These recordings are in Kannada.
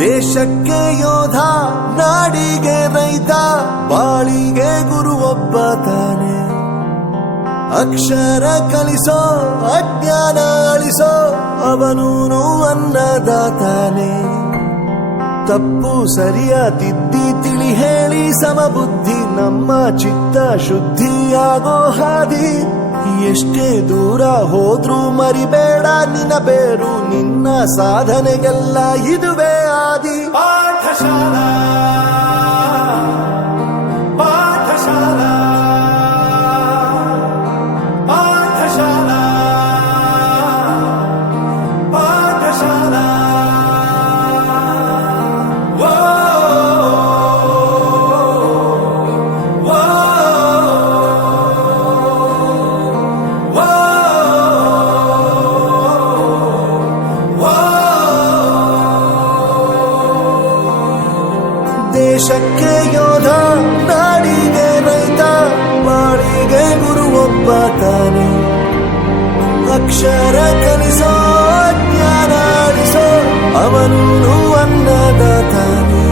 ದೇಶಕ್ಕೆ ಯೋಧ, ನಾಡಿಗೆ ರೈತ, ಬಾಳಿಗೆ ಗುರು ಒಬ್ಬ ತಾನೆ. ಅಕ್ಷರ ಕಲಿಸೋ, ಅಜ್ಞಾನ ಅಳಿಸೋ, ಅವನೂನು ಅನ್ನದಾತಾನೆ. ತಪ್ಪು ಸರಿಯ ತಿದ್ದಿ ತಿಳಿ ಹೇಳಿ ಸಮಬುದ್ಧಿ ನಮ್ಮ ಚಿತ್ತ ಶುದ್ಧಿಯಾಗೋ ಹಾದಿ. ಎಷ್ಟೇ ದೂರ ಹೋದ್ರೂ ಮರಿಬೇಡ ನಿನ್ನ ಬೇರು, ನಿನ್ನ ಸಾಧನೆಗೆಲ್ಲ ಇದುವೇ ಆದಿ. ಪಾಠಶಾಲಾ ಪಾಠಶಾಲಾ ಪಾಠಶಾಲಾ ಪಾಠಶಾಲಾ. ದೇಶಕ್ಕೆ ಯೋಧ, ನಾಡಿಗೆ ರೈತ, ಬಾಳಿಗೆ ಗುರು ಒಬ್ಬ ತಾನೆ. ಅಕ್ಷರ ಕಲಿಸೋ, ಜ್ಞಾನ ಅಳಿಸೋ, ಅವನೂನು ಅನ್ನದಾತಾನೆ.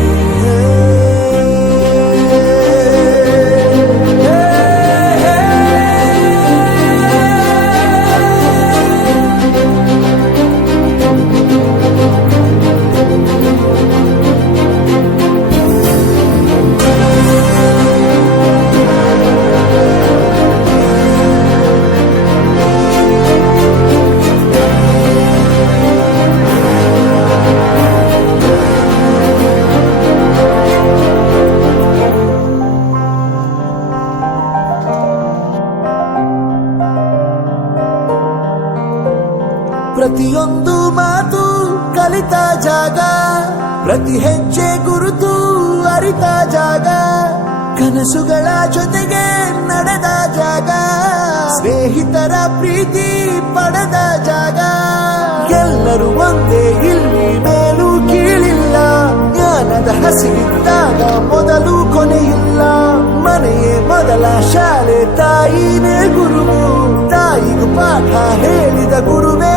ಪ್ರತಿಯೊಂದು ಮಾತು ಕಲಿತ ಜಾಗ, ಪ್ರತಿ ಹೆಜ್ಜೆ ಗುರುತು ಅರಿತ ಜಾಗ, ಕನಸುಗಳ ಜೊತೆಗೆ ನಡೆದ ಜಾಗ, ಸ್ನೇಹಿತರ ಪ್ರೀತಿ ಪಡೆದ ಜಾಗ. ಎಲ್ಲರೂ ಒಂದೇ, ಇಲ್ಲಿ ಮೇಲೂ ಕೀಳಿಲ್ಲ, ಜ್ಞಾನದ ಹಸಿವಿದ್ದಾಗ ಮೊದಲು ಕೊನೆಯಿಲ್ಲ. ಮನೆಯೇ ಮೊದಲ ಶಾಲೆ, ತಾಯಿನೇ ಗುರುವು, ತಾಯಿಗೂ ಪಾಠ ಹೇಳಿದ ಗುರುವೇ